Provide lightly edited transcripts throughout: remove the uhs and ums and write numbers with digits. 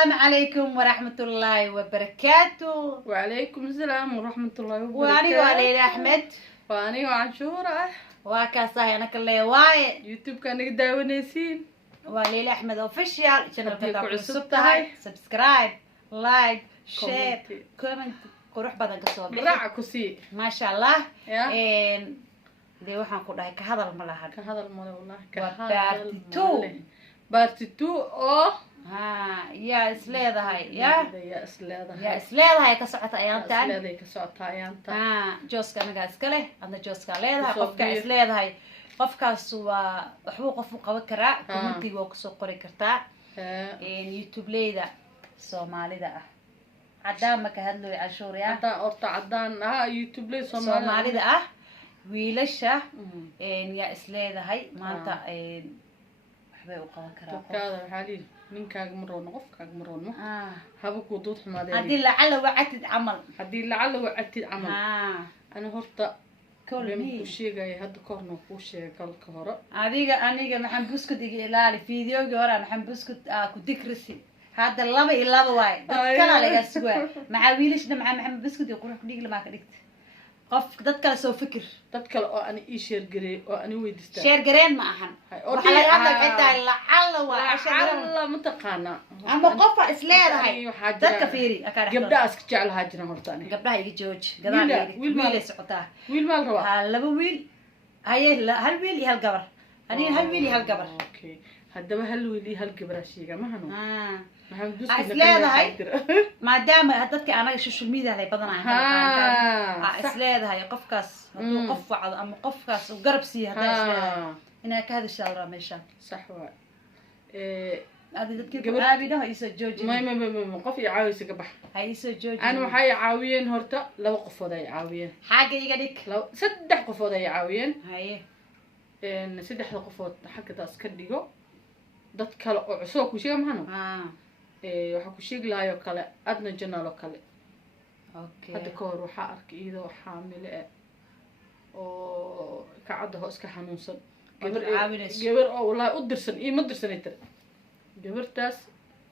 السلام عليكم ورحمة الله وبركاته. وعليكم السلام ورحمة الله وبركاته. وأنا وليلى أحمد وأنا وعاشورة وكاسة أنا كله واي يوتيوب كان داونيسين وليلى أحمد أوفيشال channel هديكوا كتاب عصب عصب تهاي. سبسكرايب لايك شير Comment. كومنت قروح بدن كسوب راعكو سي ما شاء الله. يا دي waxaan ku dhahay ka hadal ma laha كهذا المولى والله Waa بارتي تو أو yaa isleedahay yaa يا إسلادة yaa isleedahay ka socota ayaantan إسلادة كسعة أيانتا jooska anagaa iska leh adna jooskaa leedahay Kusoo qofka biir. isleedahay qofkaas waa waxbuu qof u qaban karaa commentiga waa kusoo qori kartaa youtube-leyda soomaalida ah cadaan ma ka hadlooy cashuur yaa عدان أورتا عدان يوتيوب لي soomaalida ah wiilasha yaa isleedahay maanta waxbay u qaban karaa qof. هذا حالي من كاج مرون قف كاج مرون ما هبك وضوط حمادي haddii lacala wacatid camal haddii lacala wacatid camal ana horta kolmi ku sheegay hadda korna ku sheegay kalka hore aniga maxaan buskud iga ilaali fiidiyoogii hore maxaan buskud ku dikrisi hadda laba iyo laba waay dad kala laga sugaa maxaa wiilashna maxaa buskud iyo qurux dhig lama ka dhigta qof dad kale soo fikir dad kale oo ani ii sheer gareey oo ani weydiistaa sheer gareen ma ahan waxa laga hadlay xitaa lacala waa ashara alla mataqaana amba qofa isleedahay dadka fiiri gabdhaha iska jeclaha jiraan horta ani gabdhaha iga jooj gadaal wiil socotaa wiil maal rabaa laba wiil haye hal wiil iyo hal gabar aniga hal wiil iyo hal gabar okay haddaba hal wiil iyo hal gabar sheega ma hano maxaan dus isleedahay maadaama dadka anaga social media lay badanahay isleedahay qofkaas hadduu qof wacdo ama qofkaas uu garab siiyo haddaa isleedahay inaa ka hadashaa la meesha sax waa adi dadkii gabadhaha isoo joojin ma qof iyo caawisa ka bax hay isoo joojin aan waxay caawiyeen horta laba qofood ay caawiyeen xagga iga dhig saddex qofood ay caawiyeen haye saddexda qofood xagga taas ka dhigo dad kale oo cusub ku sheega maxano waxa ku sheegi lahayo kale adna janaal oo kale okay hadda ka hor waxaa arkay iyadoo xaamile ah oo kacadda hoos ka xanuunsan gabar oo wallahi u dirsan iyo ma dirsanay tiri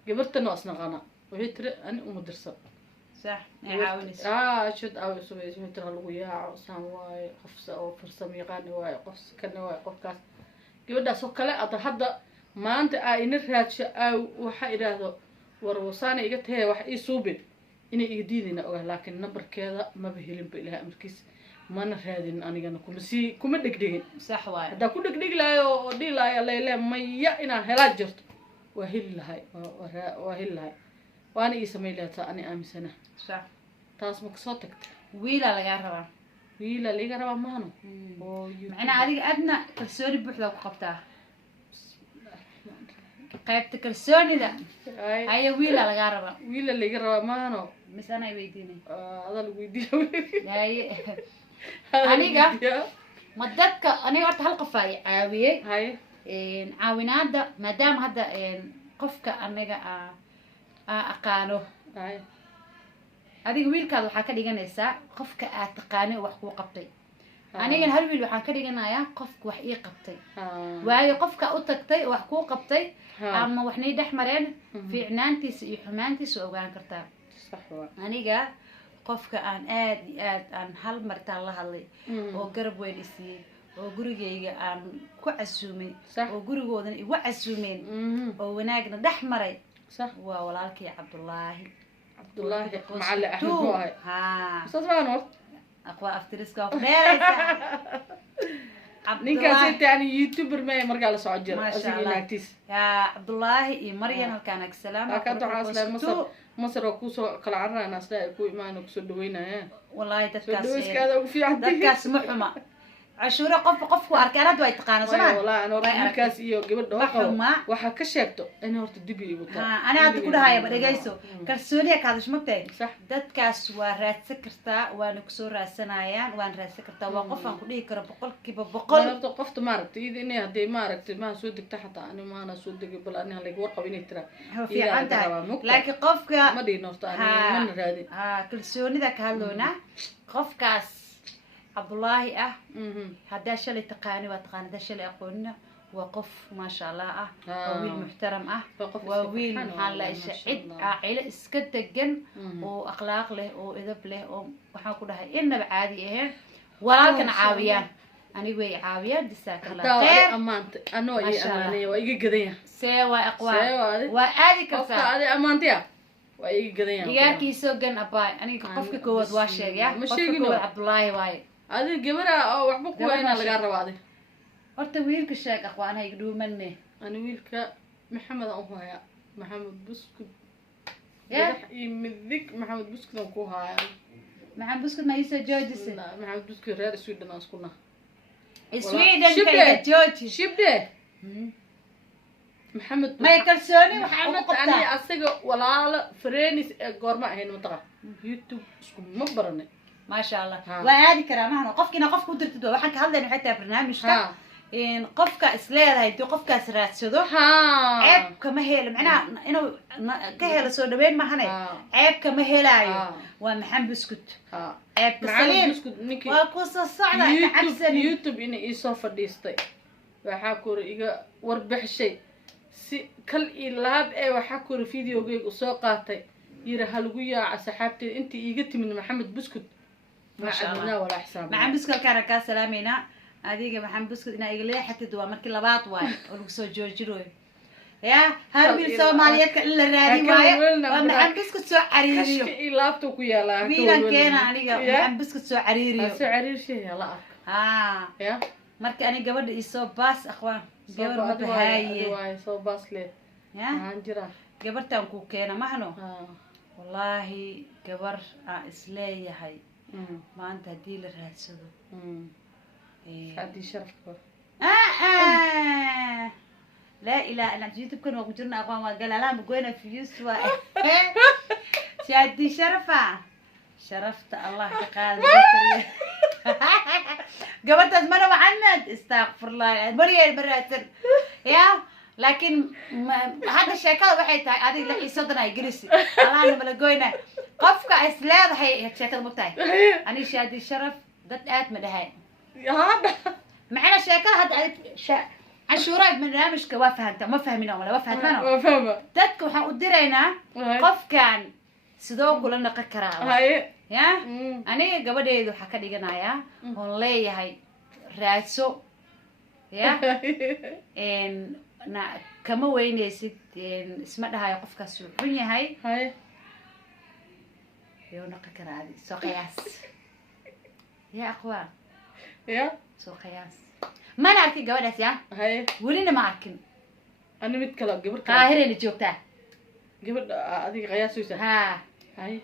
gabartana asna qana waxay tiri ani uma dirsan صح عاونس شد أو سوي مثل هالوياع وسامواي قفص أو فرصة ميقاني واي قفص كنا واي قفكاس جودا سكلا أتحدى ما أنت نرهاتش أو وحيد هذا وروساني إجت هي وح يسوبن إني يديني أقول لكن نبر كذا ما بهلم بإلها مركز ما نرهادين أنا جانا كمسي كم دقيقين صح واي هذا كل دقيق لا دي لا ما يأنا هلا جرت وهل هاي وهل وأنا يسمي لها أنا أمسنا صح تاس مقصودك ويلا لقى ربع ويلا لقى ربع ما هنو معنا هذه أدنى كرسوني بوحدة وقبتها قيبت كرسوني ذا هاي ويلا لقى ربع ويلا لقى ربع ما هنو بس أنا يبيديني هذا اللي ويدي هاي أنا مدتك أنا قلت هالقفاي عاوية هاي عاونات ده ما دام هذا قفك أنا aqaano adiga wiilkaad waxa ka dhiganaysaa qofka aad taqaano wax ku qabtay aniga hal wiil waxaan ka dhiganayaa qofka wax ii qabtay waayo qofka u tagtay wax ku qabtay ama waxnay dhaxmareen fiicnaantiisa iyo xumaantiisa ogaan kartaa sax waa aniga qofka aan aad iyo aad aan hal martaan la hadlay oo garab weyn isii oo gurigeyga aan ku casuumay oo gurigoodan igu casuumeen oo wanaagna dhaxmaray صح والالكي عبد الله معلق احمد هاي استاذ مانور اقوى افترسكا وديريسا نينكاسيت يعني يوتيوبر ما مرقا لا سو جير ما شاء الله يا عبد الله اي مريم هلكان السلام كانت عاصله مصر وكوسو كلا عرنا ناس لا كو ايمان كسو دوينا والله دكاس دكاس محما عشورة قف وأركانات وايد تقانا سمع والله أنا أروح كاس إيو قبل دوقة وحكي شيبته أنا ورت الدبي وطا أنا عاد كل هاي بدقيسو كرسوني كادش مبتاعي صح دت كاس ورات سكرتا ونكسور السنايان وان رات سكرتا وقف عن كل يكرب بقول كيف بقول أنا وقفت ماركت إذا إني هدي ماركت ما سودك تحت أنا ما أنا سودك قبل أنا اللي ورقة بيني ترى في عندها لكن قف ما دي نورتا أنا من هذه كرسوني ذاك هاللونه قف كاس عبد الله هدا شلي تقاني وتقاني هدا شلي أقولنا وقف ما شاء الله آه. وويل محترم وقف وويل سبحان محل الله، ما عيشة شاء عد الله. عائلة اسكت دقن مم. وأخلاق له وإذب له وحنا كلها إنه بعادي إيه ولا كان ما شاء عاويان أنا وي عاويان جساك الله taa خير amaanta anoo ما ii شاء الله. amaanaya waa iga gadanya سوى أقوال seewaadi وآدي qofka كرتا adi amaantaya waa iga gadanya ياركي سوقن أباي أنا قفك كود واشيك يا ما قفك sheegino. كود عبد الله واي adi gabadha oo waxba ku wayna laga rabaa adi horta wiilka sheeg aqwaan hay dhuumanne ani wiilka maxamed aan ku haya maxamed buskud Yeah. iyo midig maxamed buskud aan ku haya maxaan buskud ma iisa joojise maxamed buskud reer Sweden aan iskuna Sweden Shibde. kayga jooji shibde maxamed may kalsooni waxaan u maxamed ani qabtaa asaga walaalo freenis ee goorma ahayn mataqa youtube isku ma baranay ما شاء الله ها. وعادي كرامه قفكنا قفك ودرت دو waxaan ka hadlayno xitaa barnaamijka ها in qofka isleedahay dii qofkaas raadsado ها ceeb kama helo macnaha inuu ka helo soo dhaweyn ma hane ceeb kama helaayo ها waa maxan buskut ها ceeb maxamed kasaliin buskud ninkii waa ku soo socda ka cabsani youtube inay ii soo fadhiistay waxaa kore iga warbixishay si kal ii laab ee waxaa kore videogeyga soo qaatay yiri halagu yaaca saxaabteed intii iiga timid maxamed buskud ما شاء الله. ما ولا حساب maxan buskut kana ka salaameyna adiga maxan buskut ina iga leexatid waa markii labaad waay oo lagu soo joojirooyo ya har wiil Soomaaliyeed ka in la raadi waayo waa maxan buskut soo cariiriyo kashka ii laabta ku yaala wiilan keena aniga maxan buskut soo cariiriyo soo cariirshay la ark ha ya marka ani gabadha ii soo baas akhwaan gabar ma bahaaye waay soo baasle ya aan jira gabartan ku keena mahno ha wallahi gabar aan isleeyahay maanta hadii la raadsado hadii sharafka لا إله إلا أنت يوتيوب كانوا وجرنا أقوام وقال لا بقولنا في يسوى شادي شرفة شرفت الله تقال قبلت أزمنه وعنت استغفر الله مريا البراتر يا لكن هذا الشيء كذا بحيت هذه لا يصدنا يجلس الله أنا ملقينا قفك إسلام هي شيء كذا مقطع أنا شادي شرف ضد آت من هاي هذا معنا شيء كذا هذا عشورة من برنامج كوافه أنت ما فهمنا ولا وافهت منه ما فاهمة dadku waxaan u diraynaa qofkan sidoo kula naqo karaa هاي ya aniga gabadheedu waxa ka dhiganayaa oon leeyahay raadso ya na kama weynaysid isma dhahayo qofkaas uu xun yahay هاي yoo naqo karaa soo qiyaas ya aqwa يا soo qiyaas ma arkin gabadhaas ya هاي welina ma arkin أنا متكلم قبل qaahirayna joogtaa قبل هذه قياس ويسا ha هاي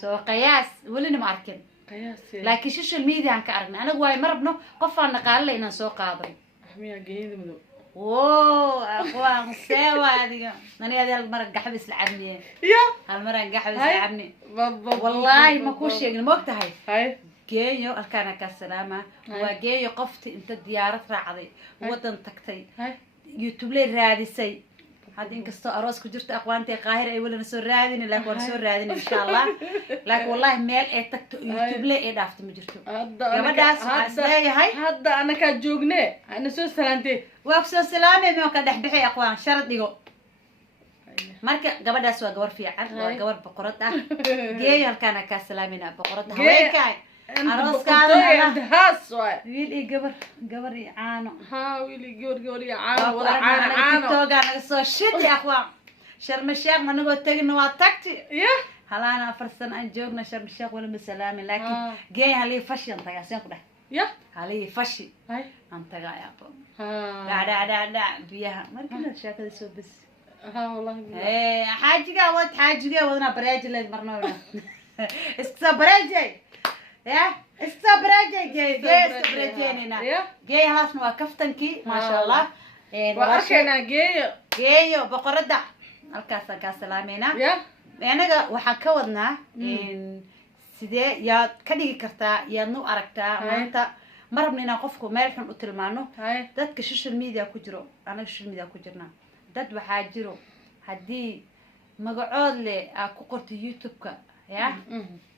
soo qiyaas welina ma arkin قياس laakiin social media aan ka aragnay anagu waay ma rabno qof aan naqaalay inaan soo qaadano أحميها جيد منو woo aqwaan seewa adiga aniga hal mar gaxab isla cabniye يا hal mar aan gaxab isla cabni بالضبط wallahi ma ku sheegin ma ogtahay هاي geeyo halkaana ka salaama waa geeyo qofti inta diyaarad raacday wadan tagtay هاي youtube lay raadisay hadda inkastoo aroos ku jirto aqwaantay qaahir ay wala soo raadin laakiin waan soo raadin insha Allah laakiin wallahi meel ay tagto youtube lay ay dhaafto ma jirto gabadhaas waxaan isleeyahay hadda ana ka joogne ana soo salaantay waa ku soo salaamay ma ka dhex bixi aqwaan sharad dhigo marka gabadhaas waa gabar fiican waa gabar boqorad ah geeyo halkaana ka salaamayna boqorada haweenka aroos kaana haas waay wiil iyo gabar iyo caano ha wiil iyo gabar iyo caano wada caano TikTok naga soo shidi aqwaan sharma sheekh managoo tagin waa tagti ya halaana afar sano aan joogna sharma sheekh wala masalaami laakiin geey halii fashi aan tagaa seen ku dhahay ya halii fashi hay aan tagaa aqo ha da biyaha markii sheekada soo bas ha wallahi xaajiga wadna bareeji leed marnaa iska bareeji ya iska bareeji geey geey halaasna waa kaftankii ma sha Allah waa arkayna geeyo boqorada halkaas ka salaameena ya anaga waxaan ka wadnaa sidee yaad ka dhigi kartaa yaad nu aragtaa maanta ma rabna inaan qofku meel xun u tilmaano dadka social media ku jiro anaga social media ku jirnaa dad waxaa jiro haddii magacood leh aa ku qorto youtube-ka ya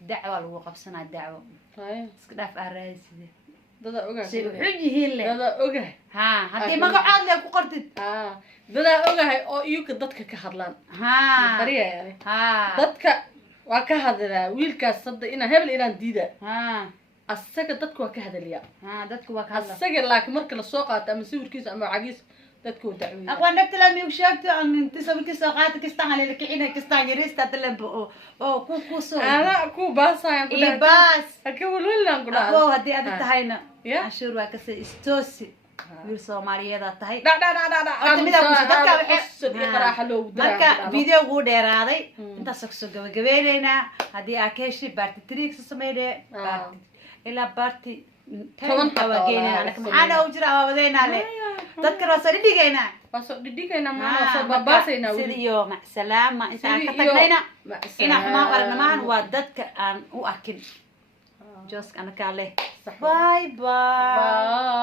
dacwa lagu qabsanaa dacwo iska dhaaf aa raadiside dada ogahay si xujihiin leh dada ogahay ha hadii magacaad leh ku qortid dada ogahay oo iyuka dadka ka hadlaan ha bariyaay ha dadka waa ka hadlaa wiilkaas hadda inaan hebel inaan diida ha asaga dadka waa ka hadliya ha dadku waa ka hadlaa asaga laakiin marka la soo qaato ama sawirkiisa ama cagiis dadku dacwiyo aqoon nabtala miyuu sheegto an inta sawirkiisa soo qaata kistaan halay kicina kistaan yarista talambo oo ku soo ana ku baasayaan ku dhahay baas ka walwalaan ku dhahay oo hadii aad tahayna ashur waa ka sii istoosi wiil Soomaaliyeed tahay marka video uu dheeraaday intaas soo gabagabeynayna hadii aad ka heshay baarti tricks sameeyay ilaa baarti toban tawageena maxana u jira wadayna le dadka soo dhigayna ma soo babaasayna sidiyo ma salaama inta ka tagnayna ina xuma aragnamaan waa dadka aan u arkin joos ana ka leh bye bye